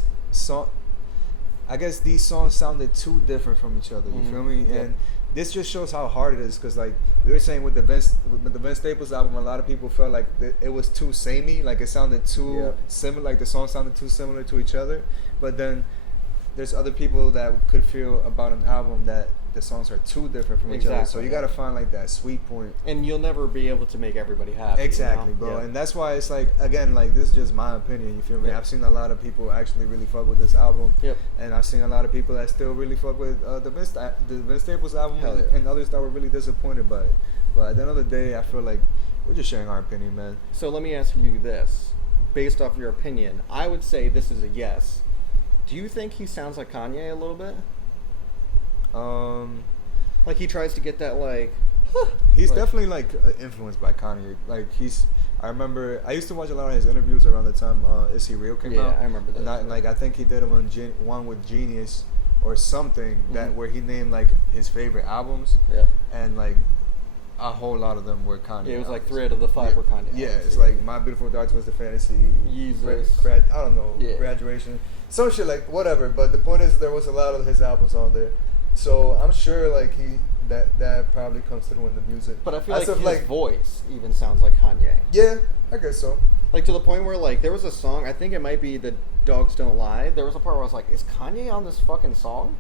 these songs sounded too different from each other. You Mhm. feel me? Yeah. And this just shows how hard it is, because like we were saying with the Vince Staples album, a lot of people felt like it was too samey, like it sounded too similar, like the songs sounded too similar to each other. But then there's other people that could feel about an album that the songs are too different from each other. So you gotta find like that sweet point. And you'll never be able to make everybody happy. Exactly, you know? bro. Yeah. And that's why it's like, again, like this is just my opinion. You feel me? Yeah. I've seen a lot of people actually really fuck with this album. Yep. And I've seen a lot of people that still really fuck with the Vince Staples album, Hell yeah. and others that were really disappointed by it. But at the end of the day, I feel like we're just sharing our opinion, man. So let me ask you this. Based off your opinion, I would say this is a yes. Do you think he sounds like Kanye a little bit? Like he tries to get that like... He's like, definitely like influenced by Kanye. Like I remember I used to watch a lot of his interviews around the time Is He Real came out. Yeah, I remember that. And I think he did one with Genius or something that where he named like his favorite albums. Yep. And like a whole lot of them were Kanye. Yeah, it was like albums. 3 out of the 5 were Kanye. Yeah, albums. it's like My Beautiful Dark Twisted Fantasy, Jesus. I don't know, Yeah. Graduation, some shit, like whatever. But the point is, there was a lot of his albums on there, so I'm sure like that probably comes through in the music. But I feel As like of, his voice even sounds like Kanye. Yeah, I guess so. Like to the point where like there was a song, I think it might be the Dogs Don't Lie. There was a part where I was like, is Kanye on this fucking song?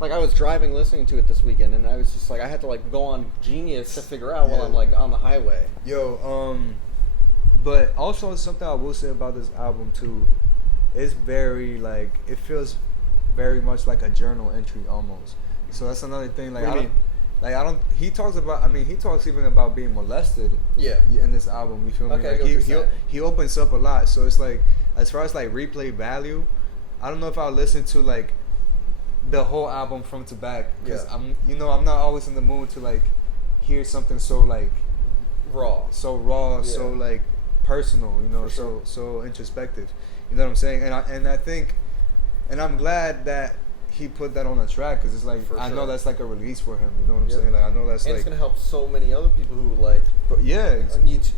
Like I was driving listening to it this weekend, and I was just like, I had to like go on Genius to figure out while I'm like on the highway. Yo, but also something I will say about this album too, it's very like, it feels very much like a journal entry almost. So that's another thing. Like he talks even about being molested. Yeah. In this album, you feel me? Okay, Like he opens up a lot. So it's like, as far as like replay value, I don't know if I'll listen to like the whole album front to back, because I'm not always in the mood to like hear something so like Raw, so like personal, you know, For sure. so introspective. You know what I'm saying? And I think, and I'm glad that he put that on the track, because it's like I know that's like a release for him. You know what I'm saying? Like I know that's and like it's gonna help so many other people who like need to.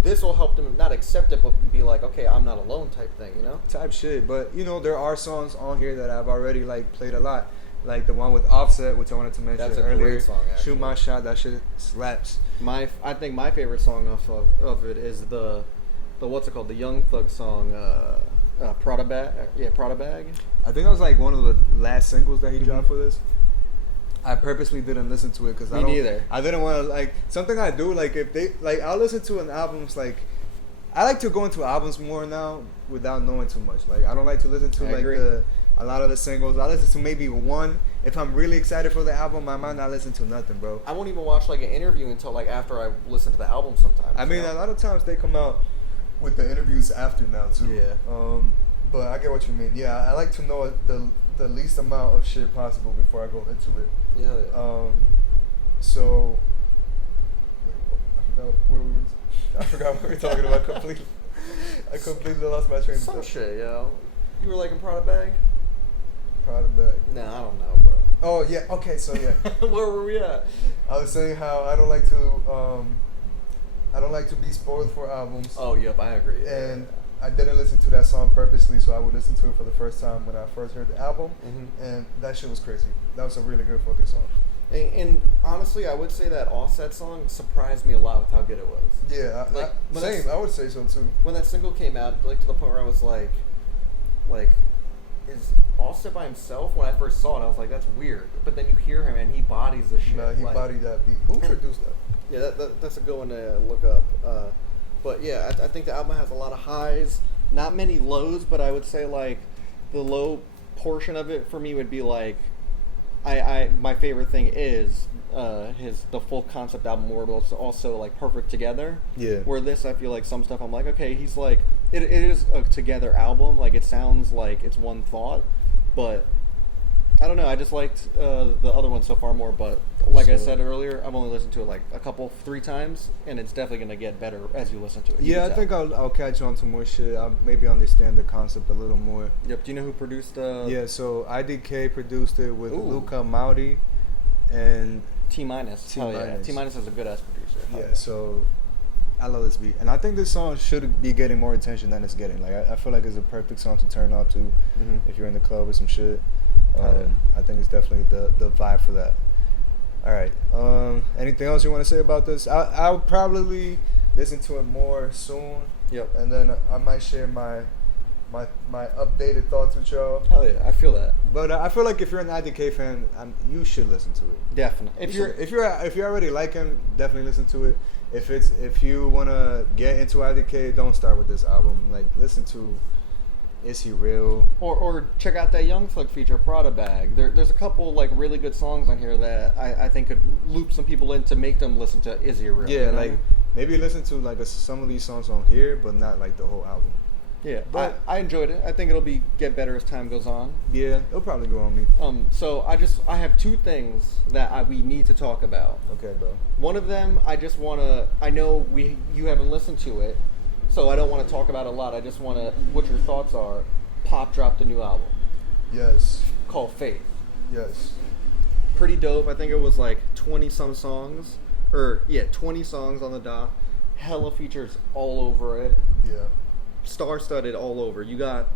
This will help them not accept it, but be like, okay, I'm not alone, type thing, you know? Type shit. But you know, there are songs on here that I've already like played a lot, like the one with Offset, which I wanted to mention That's a earlier. great song, actually. Shoot My Shot, that shit slaps. I think my favorite song off of it is the what's it called? The Young Thug song, Prada Bag. Yeah, Prada Bag. I think that was like one of the last singles that he dropped for this. I purposely didn't listen to it because Me neither. I didn't want to like something I do like if they like I'll listen to an album's like I like to go into albums more now without knowing too much. Like I don't like to listen to I like agree. a lot of the singles. I listen to maybe one. If I'm really excited for the album, I might not listen to nothing, bro. I won't even watch like an interview until like after I listen to the album sometimes. I mean, you know? a lot of times they come out with the interviews after now too. Yeah. But I get what you mean. Yeah, I like to know the least amount of shit possible before I go into it. Yeah. So I forgot what we were talking about completely. I completely lost my train of Some thought. shit, yo. You were liking Prada Bag? Proud of that. Nah, I don't know, bro. Oh yeah. Okay. So yeah, Where were we at? I was saying how I don't like to be spoiled for albums. Oh, yep, I agree. And I didn't listen to that song purposely, so I would listen to it for the first time when I first heard the album, and that shit was crazy. That was a really good fucking song. And honestly, I would say that Offset song surprised me a lot with how good it was. Yeah, I would say so too. When that single came out, like to the point where I was like, is Offset by himself? When I first saw it, I was like, that's weird. But then you hear him and he bodies the shit. Nah, he bodied that beat. Who produced that? Yeah, that's a good one to look up. But yeah, I think the album has a lot of highs, not many lows, but I would say like the low portion of it for me would be like, my favorite thing is the full concept album where it was also like perfect together. Yeah. Where this, I feel like some stuff I'm like, okay, he's like, it is a together album. Like it sounds like it's one thought, but I don't know. I just liked the other one so far more. But like I said earlier, I've only listened to it like 3 times, and it's definitely gonna get better as you listen to it. Yeah, I think I'll catch on to more shit. I'll maybe understand the concept a little more. Yep. Do you know who produced? Yeah, so IDK produced it with Luca Maudi and T minus. Hell yeah, T minus is a good ass producer. Yeah, so I love this beat, and I think this song should be getting more attention than it's getting. Like I feel like it's a perfect song to turn up to if you're in the club or some shit. I think it's definitely the vibe for that. All right. Anything else you want to say about this? I'll probably listen to it more soon. Yep. And then I might share my updated thoughts with y'all. Hell yeah, I feel that. But I feel like if you're an IDK fan, you should listen to it. Definitely. If you already like him, definitely listen to it. If you wanna get into IDK, don't start with this album. Like listen to Is He Real? Or check out that Young Thug feature, Prada Bag. There's a couple like really good songs on here that I think could loop some people in to make them listen to Is He Real. Yeah, you know like maybe listen to like some of these songs on here, but not like the whole album. Yeah, but I enjoyed it. I think it'll get better as time goes on. Yeah, it'll probably go on me. So I have 2 things that we need to talk about. Okay, bro. One of them, I know you haven't listened to it, so I don't want to talk about it a lot. I just want to, what your thoughts are. Pop dropped a new album. Yes. Called Faith. Yes. Pretty dope. I think it was like 20-some songs. 20 songs on the dot. Hella features all over it. Yeah. Star-studded all over. You got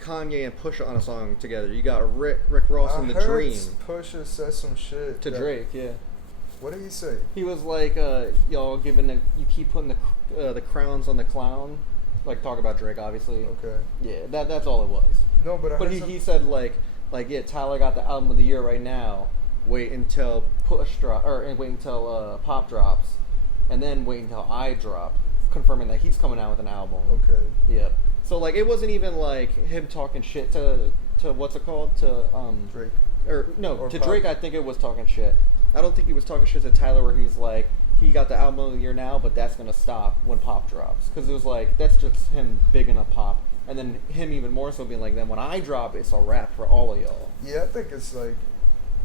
Kanye and Pusha on a song together. You got Rick Ross in The Dream. Pusha said some shit to Drake. Yeah. What did he say? He was like, "Y'all you keep putting the crowns on the clown." Like talk about Drake, obviously. Okay. Yeah, that's all it was. No, but he said like yeah, Tyler got the album of the year right now. Wait until wait until Pop drops, and then wait until I drop. Confirming that he's coming out with an album. Okay. Yeah. So like it wasn't even like him talking shit to what's it called to Drake or Pop. Drake. I think it was talking shit. I don't think he was talking shit to Tyler where he's like he got the album of the year now, but that's gonna stop when Pop drops because it was like that's just him bigging up Pop and then him even more so being like then when I drop it's a wrap for all of y'all. Yeah, I think it's like.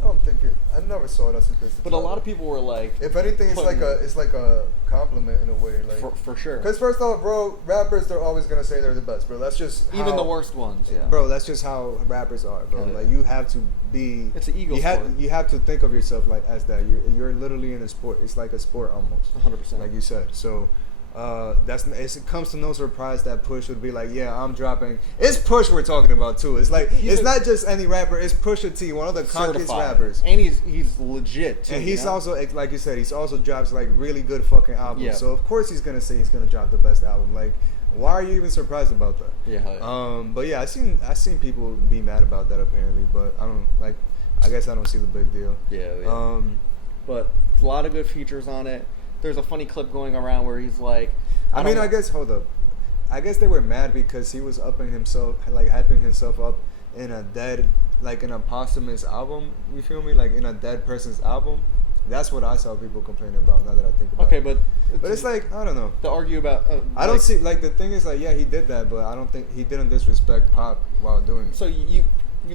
I never saw it as a diss. But a lot of people were like, if anything, it's like a compliment in a way, like for sure. Because first off, bro, rappers they're always gonna say they're the best, bro. That's just even the worst ones, yeah. Bro, that's just how rappers are, bro. Yeah. Like you have to be. It's an ego sport. sport. You have to think of yourself like as that. You're literally in a sport. It's like a sport almost. 100%. Like you said. So. It comes to no surprise that Push would be like, yeah, I'm dropping. It's Push we're talking about too. It's like it's not just any rapper. It's Pusha T, one of the cockiest rappers, and he's legit too. And he's also like you said, he's also drops like really good fucking albums. Yeah. So of course he's gonna say he's gonna drop the best album. Like, why are you even surprised about that? Yeah. But yeah, I seen people be mad about that apparently, but I don't like. I guess I don't see the big deal. Yeah. But a lot of good features on it. There's a funny clip going around where he's like, I guess hold up. I guess they were mad because he was hyping himself up in in a posthumous album. You feel me? Like in a dead person's album. That's what I saw people complaining about. Now that I think about it. Okay, but it's like I don't know. To argue about. I don't see like the thing is like yeah he did that, but I don't think he didn't disrespect Pop while doing it. So you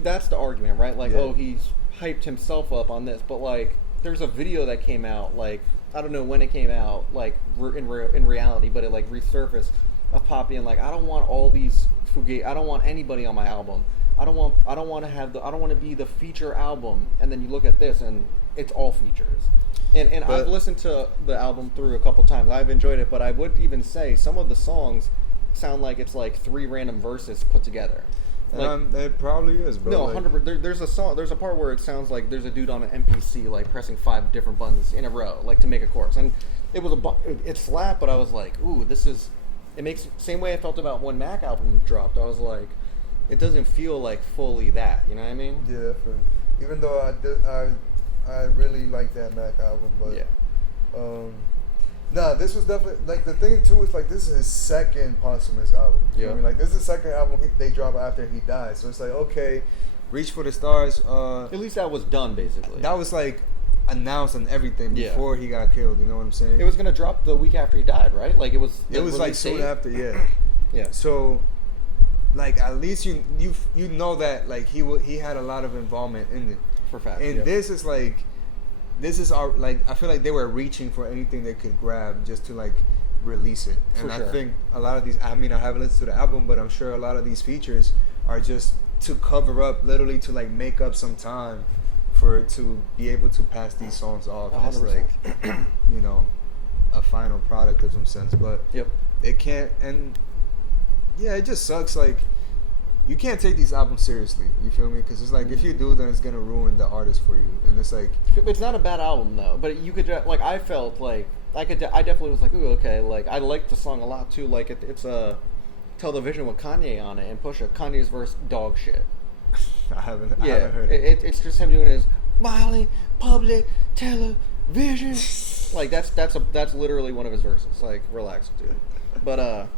that's the argument, right? Like he's hyped himself up on this, but like there's a video that came out like. I don't know when it came out, like in reality, but it like resurfaced of Pop being like, I don't want all these fugazi. I don't want anybody on my album. I don't want to be the feature album. And then you look at this, and it's all features. And I've listened to the album through a couple times. I've enjoyed it, but I would even say some of the songs sound like it's like 3 random verses put together. Like, it probably is, bro. No, 100%. There's a song. There's a part where it sounds like there's a dude on an MPC like pressing 5 different buttons in a row, like to make a chorus. And it slapped, but I was like, ooh, this is. It makes same way I felt about when Mac album dropped. I was like, it doesn't feel like fully that. You know what I mean? Yeah, definitely. Even though I really like that Mac album, but yeah. Nah, this was definitely like the thing too is like this is his second posthumous album. You know what I mean? Like this is the second album they drop after he died. So it's like okay, Reach for the Stars. At least that was done basically. That was like announced and everything before he got killed. You know what I'm saying? It was gonna drop the week after he died, right? Like it was. It was like soon after, yeah. Yeah. So, like at least you know that like he had a lot of involvement in it. For fact. And this is like, this is our like I feel like they were reaching for anything they could grab just to like release it. And I think a lot of these. I mean, I haven't listened to the album, but I'm sure a lot of these features are just to cover up, literally to like make up some time for it to be able to pass these songs off as like, you know, a final product of some sense. But it can't, and yeah, it just sucks. Like, you can't take these albums seriously. You feel me? Because it's like if you do, then it's gonna ruin the artist for you. And it's like, it's not a bad album though. But you could like, I felt like I definitely was like, ooh, okay. Like I liked the song a lot too. Like it's a Television with Kanye on it and Pusha. Kanye's verse, dog shit. I haven't heard it. It's just him doing his Miley public television. Like that's literally one of his verses. Like, relax, dude. But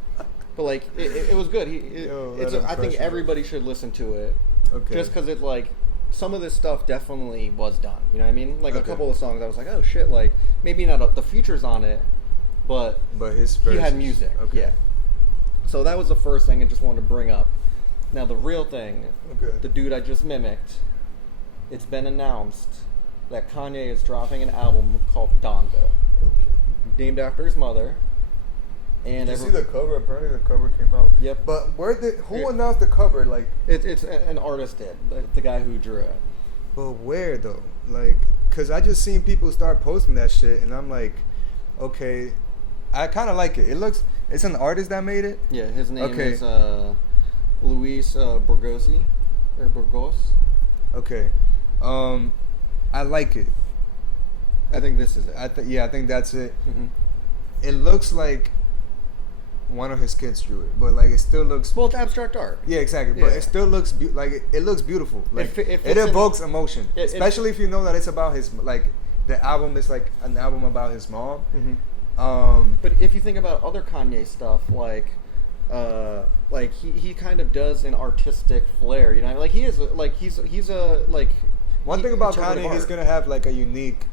like it was good. I think everybody should listen to it. Okay. Just because it's like some of this stuff definitely was done. You know what I mean? Like a couple of songs, I was like, oh shit. Like maybe not the features on it, but his verses. He had music. Okay. Yeah. So that was the first thing I just wanted to bring up. Now the real thing, the dude I just mimicked, it's been announced that Kanye is dropping an album called Donda, named after his mother. And did you see the cover? Apparently the cover came out. Yep. But who announced the cover? Like it's an artist did, the guy who drew it. But where though? Like, cause I just seen people start posting that shit, and I'm like, okay, I kind of like it. It's an artist that made it. Yeah, his name is Luis Burgos. Okay, I like it. I think this is it. I think that's it. Mm-hmm. It looks like one of his kids drew it, but like it still looks. Well, it's abstract art. Yeah, exactly. Yeah. But it still looks like it looks beautiful. Like it evokes emotion, especially if you know that it's about his like the album is like an album about his mom. Mm-hmm. But if you think about other Kanye stuff, like he kind of does an artistic flair, you know, like he is like he's a like. One thing about Kanye, he's gonna have like a unique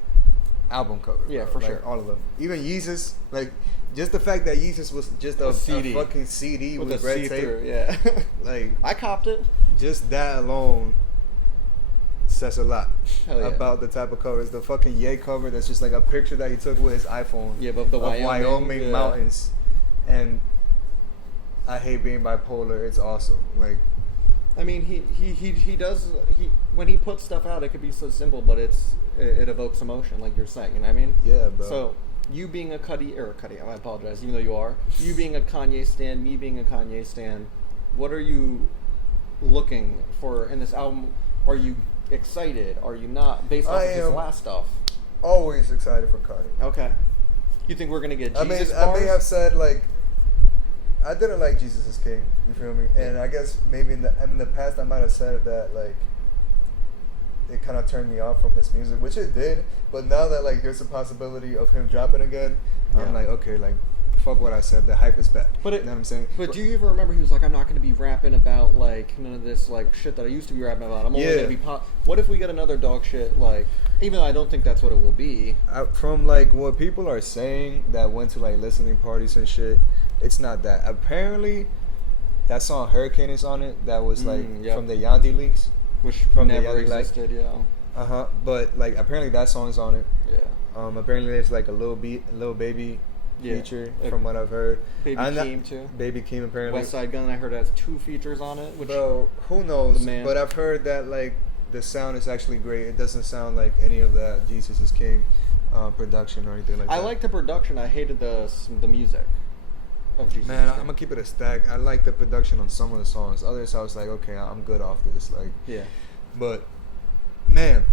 album cover. Yeah, bro. for like, sure. All of them. Even Yeezus, like just the fact that Yeezus was just a fucking CD with red tape. Yeah, like I copped it. Just that alone says a lot about the type of covers. The fucking Ye cover that's just like a picture that he took with his iPhone. Yeah, but the Wyoming mountains. And I hate being bipolar. It's awesome. Like, I mean, he does when he puts stuff out, it could be so simple, but it evokes emotion, like you're saying. You know what I mean? Yeah, bro. So you being I apologize, even though you are. You being a Kanye stan, me being a Kanye stan. What are you looking for in this album? Are you excited? Are you not? Based off of his last stuff. Always excited for Kanye. Okay. You think we're gonna get Jesus bars? I may have said like I didn't like Jesus is King. You feel me? And I guess maybe in the past I might have said that like it kind of turned me off from his music, which it did. But now that like there's a possibility of him dropping again, I'm like, okay, like fuck what I said. The hype is back. But you know what I'm saying? But do you even remember he was like, I'm not going to be rapping about like none of this like shit that I used to be rapping about. I'm only going to be pop. What if we get another dog shit like? Even though I don't think that's what it will be. From like what people are saying that went to like listening parties and shit, it's not that. Apparently, that song Hurricane is on it. That was like from the Yandhi leaks, which from never existed. Yeah. But like apparently that song's on it. Yeah. Apparently there's like a little baby feature from what I've heard. Baby Keem too. Baby Keem apparently. West Side Gun I heard has 2 features on it. Which bro, who knows? But I've heard that like the sound is actually great. It doesn't sound like any of that Jesus is King production or anything like that. I like the production. I hated the music of Jesus. Man, I'm gonna keep it a stack. I like the production on some of the songs. Others I was like, okay, I'm good off this. Like, yeah. But man,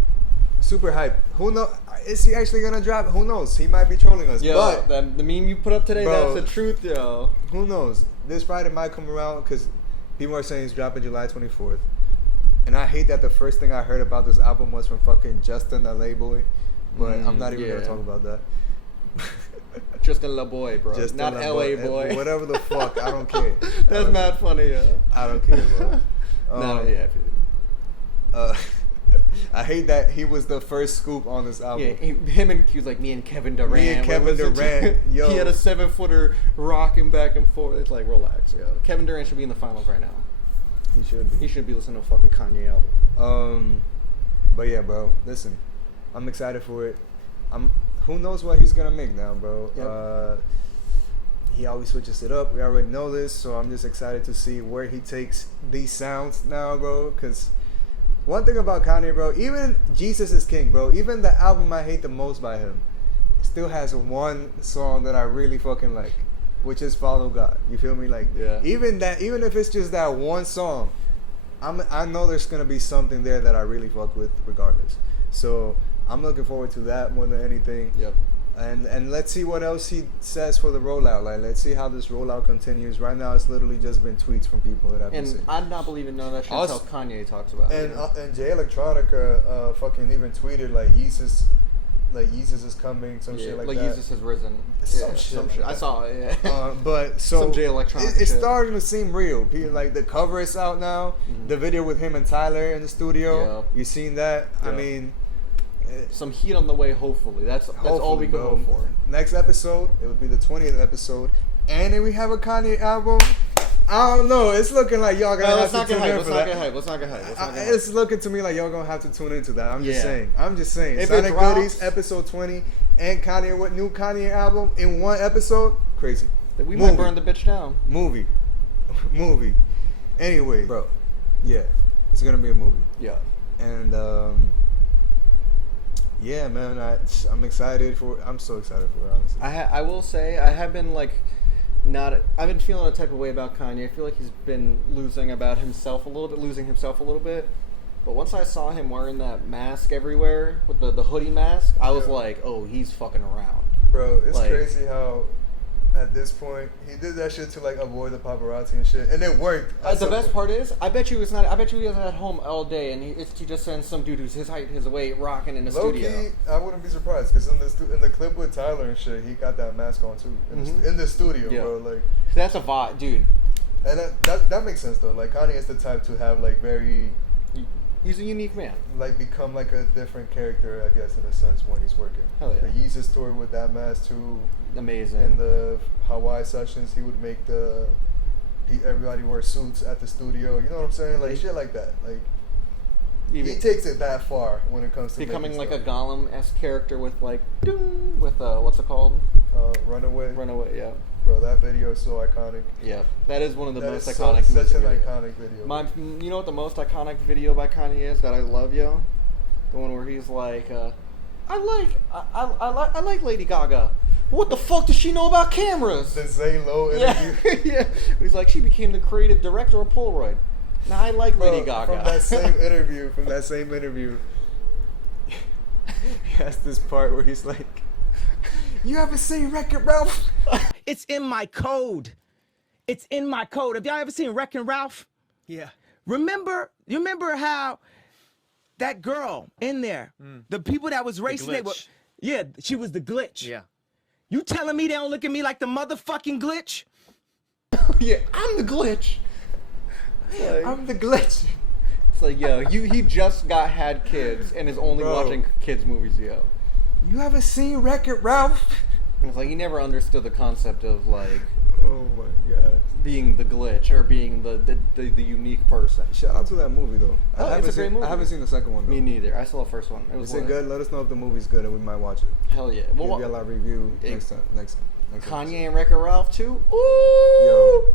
super hype. Who knows? Is he actually gonna drop? Who knows? He might be trolling us. Yo, but the meme you put up today, bro, that's the truth, yo. Who knows? This Friday might come around because people are saying he's dropping July 24th. And I hate that the first thing I heard about this album was from fucking Justin LA Boy. But I'm not even gonna talk about that. Justin La Boy, bro. Justin not LA Boy. Whatever the fuck, I don't care. That's mad funny, yeah. I don't care, bro. I hate that he was the first scoop on this album. Yeah, he was like me and Kevin Durant. Me and Kevin Durant. Yo. He had a 7-footer rocking back and forth. It's like, relax, yo. Kevin Durant should be in the finals right now. He should be. He should be listening to a fucking Kanye album. But yeah, bro. Listen, I'm excited for it. Who knows what he's gonna make now, bro? Yep. He always switches it up. We already know this, so I'm just excited to see where he takes these sounds now, bro. Because one thing about Kanye, bro, even Jesus is King, bro. Even the album I hate the most by him still has one song that I really fucking like, which is Follow God. You feel me? Like, even if it's just that one song, I know there's gonna be something there that I really fuck with regardless. So I'm looking forward to that more than anything. Yep. And let's see what else he says for the rollout. Like, let's see how this rollout continues. Right now, it's literally just been tweets from people that I've been seeing. And I'm not believing none of that shit until Kanye talks about it. And Jay Electronica fucking even tweeted like Yeezus is coming, some shit like that. Like Yeezus has risen. Some shit. I saw it. Yeah. But so some Jay Electronica. It's starting to seem real. Like the cover is out now. Mm-hmm. The video with him and Tyler in the studio. Yep. You seen that? Yep. I mean. Some heat on the way, hopefully. That's all we can hope for. Next episode, it would be the 20th episode. And then we have a Kanye album. I don't know. It's looking like y'all gonna have to tune in for that. Let's not get hype. It's looking to me like y'all gonna have to tune into that. I'm just saying. If Sonic Goodies, episode 20, and Kanye, what new Kanye album in one episode? Crazy. We might burn the bitch down. Movie. Anyway. Bro. Yeah. It's gonna be a movie. Yeah. And, yeah, man, I'm excited for it. I'm so excited for it, honestly. I will say, I have been, like, I've been feeling a type of way about Kanye. I feel like he's been losing himself a little bit. But once I saw him wearing that mask everywhere, with the hoodie mask, I was like, oh, he's fucking around. Bro, it's crazy how... At this point, he did that shit to like avoid the paparazzi and shit, and it worked. The best part is, I bet you he was at home all day, and he just sends some dude who's his height, his weight, rocking in the studio. Low-key, I wouldn't be surprised because in the clip with Tyler and shit, he got that mask on too in the studio, bro. Like that's a vibe, dude. And that makes sense though. Like Kanye is the type to have like very. He's a unique man. Like become like a different character, I guess, in a sense when he's working. Hell yeah. The Yeezus tour with that mask too. Amazing. In the Hawaii sessions, he would make everybody wear suits at the studio. You know what I'm saying? Like shit like that. Like he takes it that far when it comes to becoming like a Gollum-esque character with like what's it called? Runaway. Runaway, yeah. Bro, that video is so iconic. Yeah, that is one of the most iconic. Such an iconic video. You know what the most iconic video by Kanye is that I love, yo? The one where he's like, I like Lady Gaga. What the fuck does she know about cameras? The Zay Lowe interview. Yeah. He's like, she became the creative director of Polaroid. Now I like Lady Gaga. From that same interview, he has this part where he's like, "You ever seen Wreck-It Ralph?" It's in my code. Have y'all ever seen Wreck-It Ralph? Yeah. You remember how that girl in there, the people that was racing, she was the glitch. Yeah. You telling me they don't look at me like the motherfucking glitch? Yeah, I'm the glitch. I'm the glitch. It's like, yo, he just had kids and is only watching kids movies, yo. You ever seen Wreck-It Ralph? And it's like he never understood the concept of like, oh my god, being the glitch or being the unique person. Shout out to that movie though. It's a great movie. I haven't seen the second one though. Me neither. I saw the first one. Is it good? Let us know if the movie's good and we might watch it. Hell yeah. We'll give you a live review next time. Kanye and Wreck-It Ralph too. Ooh. Yo.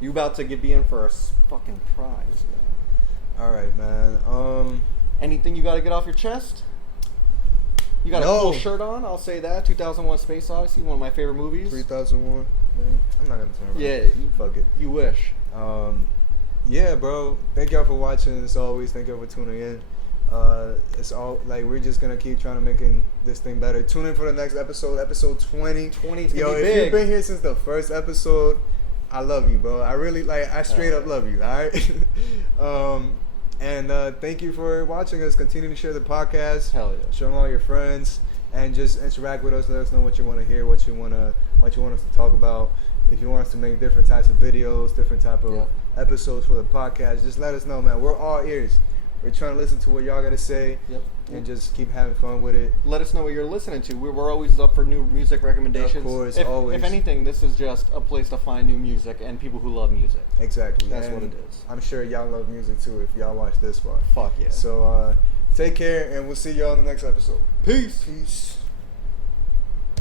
You about to be in for a fucking prize, man. All right, man. Anything you got to get off your chest? You got a cool shirt on, I'll say that. 2001 Space Odyssey, one of my favorite movies. 3001. Man, I'm not going to turn around. Yeah. Fuck it. You wish. Yeah, bro. Thank y'all for watching, as always. Thank y'all for tuning in. It's all, like, we're just going to keep trying to make this thing better. Tune in for the next episode, episode 20. 20 is Yo, if big. You've been here since the first episode, I love you, bro. I really, I straight up love you, all right? And thank you for watching us. Continue to share the podcast. Hell yeah. Show them all your friends, and just interact with us. Let us know what you want to hear, what you want us to talk about. If you want us to make different types of videos, different type of episodes for the podcast, just let us know, man. We're all ears. We're trying to listen to what y'all got to say. Yep. And just keep having fun with it. Let us know what you're listening to. We're always up for new music recommendations. Of course, If anything, this is just a place to find new music and people who love music. Exactly. That's and what it is. I'm sure y'all love music too if y'all watch this far. Fuck yeah. So take care, and we'll see y'all in the next episode. Peace. Peace.